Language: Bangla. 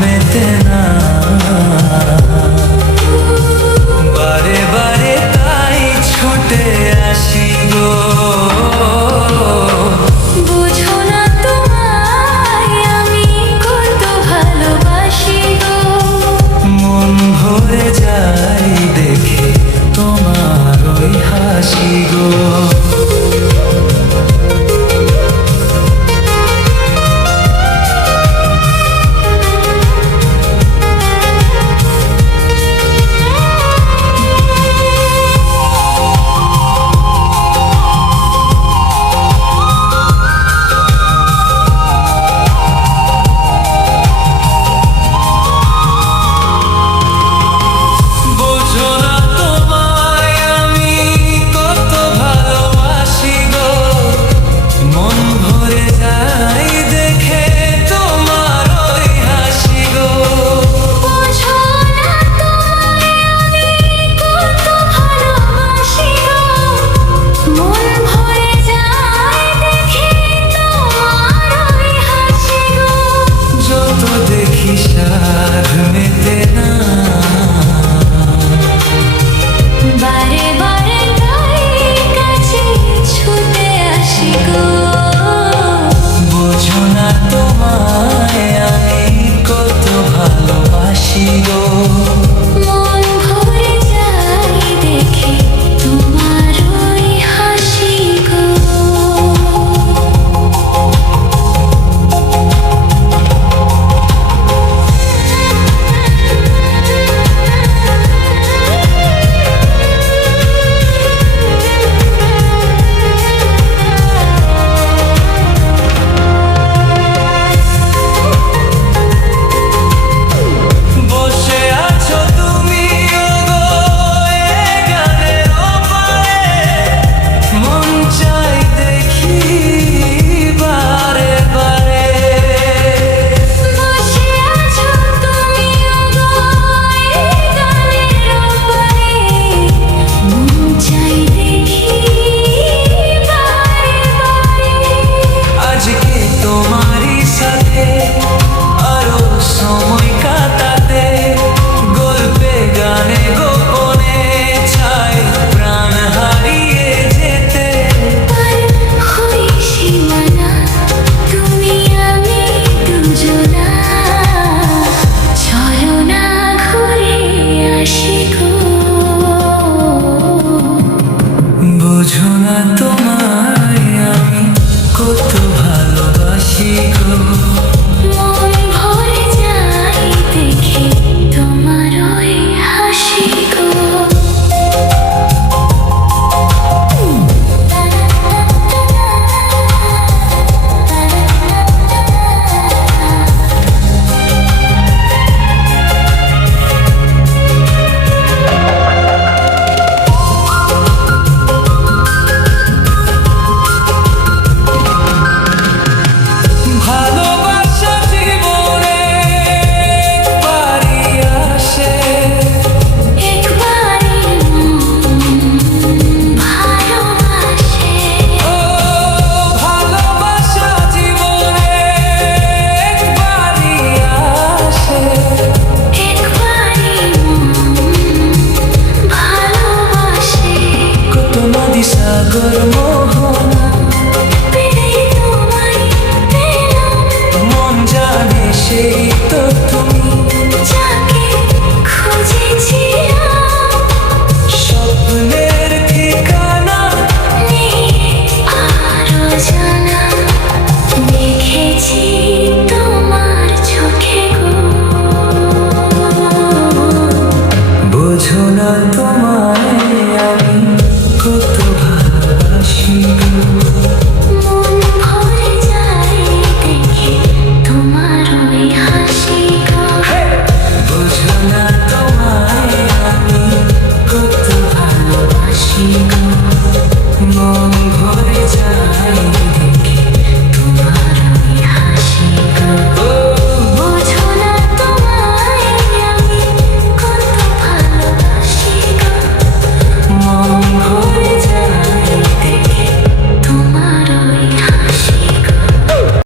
মেতে না, বারে বারে তাই ছুটে আসি গো। বুঝো না তোমায় আমি কত ভালোবাসি গো। মন ভরে যাই দেখে তোমার ওই হাসি গো। বারে বারে তাই কাছে ছুটে আসি গো। বোঝো না তোমায় আমি কত ভালোবাসি গো। মন ভরে যাই দেখে তোমার ওই হাসি গো। বোঝো না তোমায় আমি কত ভালোবাসি গো। মন ভরে যাই দেখে তোমার ওই হাসি গো। সাগর মোহনা পেয়ে তোমায় পেলাম, মন জানে সেই তো।